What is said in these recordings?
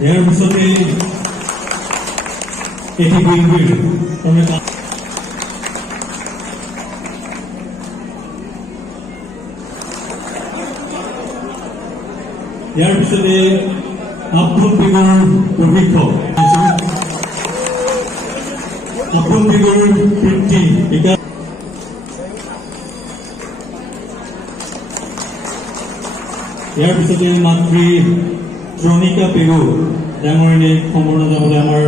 ইয়াৰ পিছতে এটি বিলবিল ইয়াৰ পিছতে আপন বিগুৰ প্ৰশিক্ষক আপন বিগুৰ বৃত্তি বিকাশ ইয়াৰ পিছতে মাতৃ শ্ৰমিকা পেগু ডাঙৰীয়ে সম্পূৰ্ণ যাবলৈ আমাৰ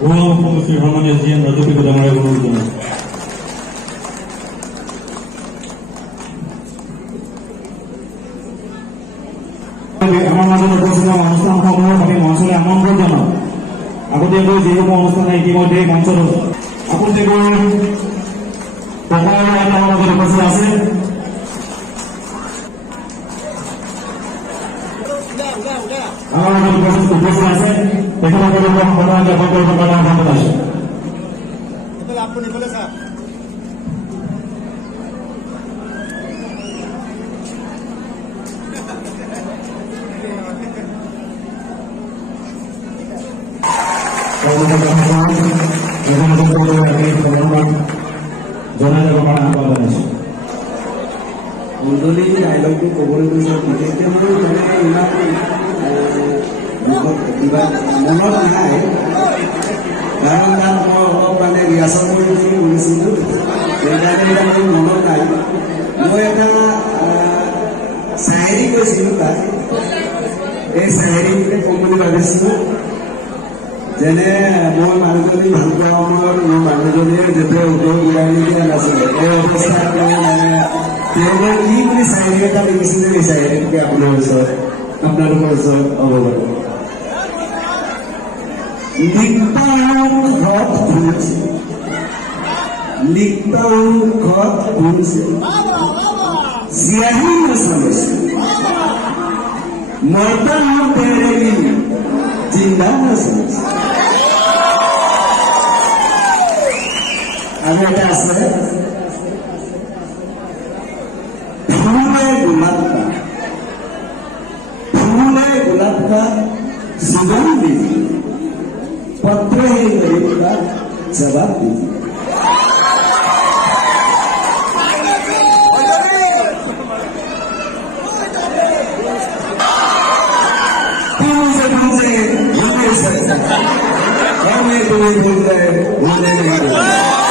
গোৱা সমষ্টিৰ সন্মানীয় জি এন ৰাজু পেগু ডাঙৰীয়ে অনুৰোধ জনাইছোঁ। আমাৰ মাজত উপস্থিত অনুষ্ঠানসমূহৰ আমি মঞ্চলৈ আমন্ত্ৰণ জনাওঁ। আগতীয়াকৈ যিসমূহ অনুষ্ঠানে ইতিমধ্যে মঞ্চত আপোনজীৱৰ প্ৰকাৰৰ আমাৰ মাজত উপস্থিত আছে। আমাৰ উপস্থিত আছে তেখেতসকলক সম্পাদনা জ্ঞাপন কৰিব পৰা অনুৰোধ আছে। আপুনি বলে স্যার মণ্ডলী ডাইলগটো ক'বলৈ গৈছে বিশেষকৈ মানে ইমান কিবা মনত নাই, কাৰণ তাত মই অলপ মানে ৰিহাৰ্চল কৰি গৈছিলোঁ, সেইকাৰণে মোৰ মনত নাই। মই এটা চায়েৰী কৈছিলোঁ তাত, এই চায়েৰীটোকে ক'ম বুলি ভাবিছিলোঁ। যেনে মই মানুহজনী ভাল পোৱা সময়ত মোৰ মানুহজনীয়ে যেতিয়া উত্তৰ ঘূৰাই নিদিয়া নাছিলে, এই অৱস্থাত মই মানে তেওঁলোকে কি বুলি চায়েৰী এটা লিখিছিলে, এই চায়েৰীটোকে আপোনালোকৰ ওচৰত অৱগত। লিখতাও ঘৰত ঘূৰিছে জিয়াহি নচলিছে মৰতা তেৰেলি জিন্দা নচলিছে। আৰু এটা আছে ফুলে গোলাপ का सुगम दीजिए, पत्र ही गरीब का जवाब दीजिए। तुम्हें भूल गए भूलने नहीं